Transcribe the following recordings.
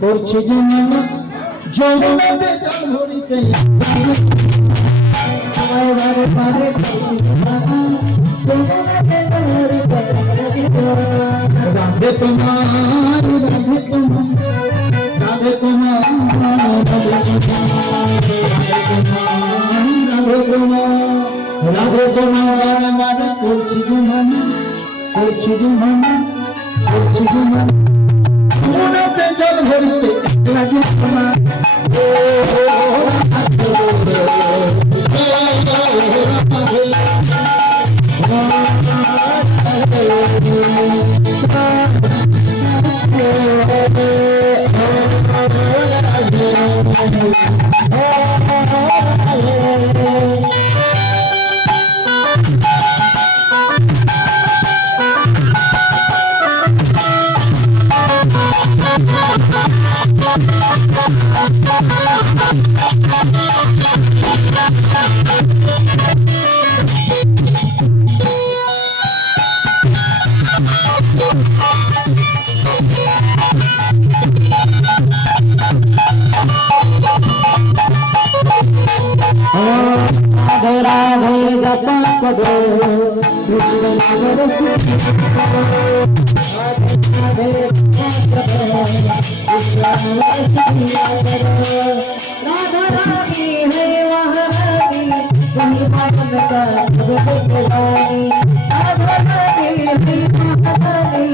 করছে জীবন যৌবনে ধরিতে বারে বারে রাধে তোমার রাধে তোমার রাধে তোমার রাধে তোমার রাধে তোমার মানে করছি জীবন করছি জীবন করছি জীবন মনতে জল ভরিতে লাগে তোমার राधे जपा पदो कृष्ण नगर राधे राधा रानी है वहानी वही मन का भगवानी राधा रानी है वहानी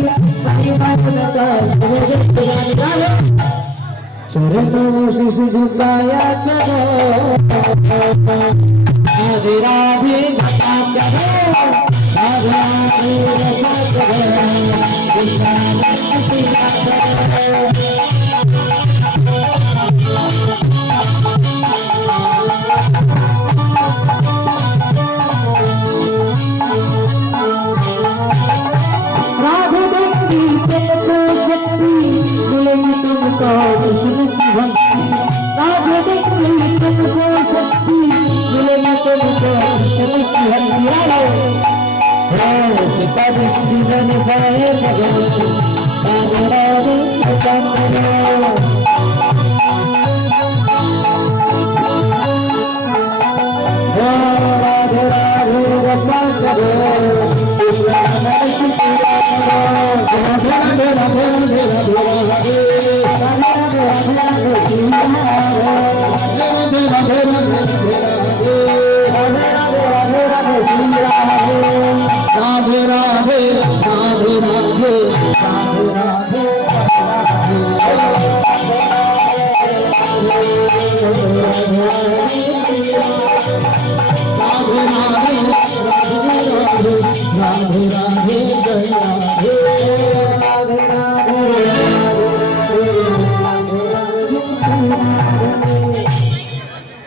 वही मन का भगवानी चरणों शिशु झुकाया करो राधे राधे जपा करो राधे राधे जपा करो कृष्ण राधे देखी तुमको शक्ति मिलेगी तुमको कृष्ण की भक्ति राधे देखी तुमको शक्ति मिलेगी तुमको कृष्ण की भक्ति सीता दृष्टि जन पाए भगवान राधे राधे जपा करो राधे राधे जपा करो कृष्ण राधे राधे राधे राधे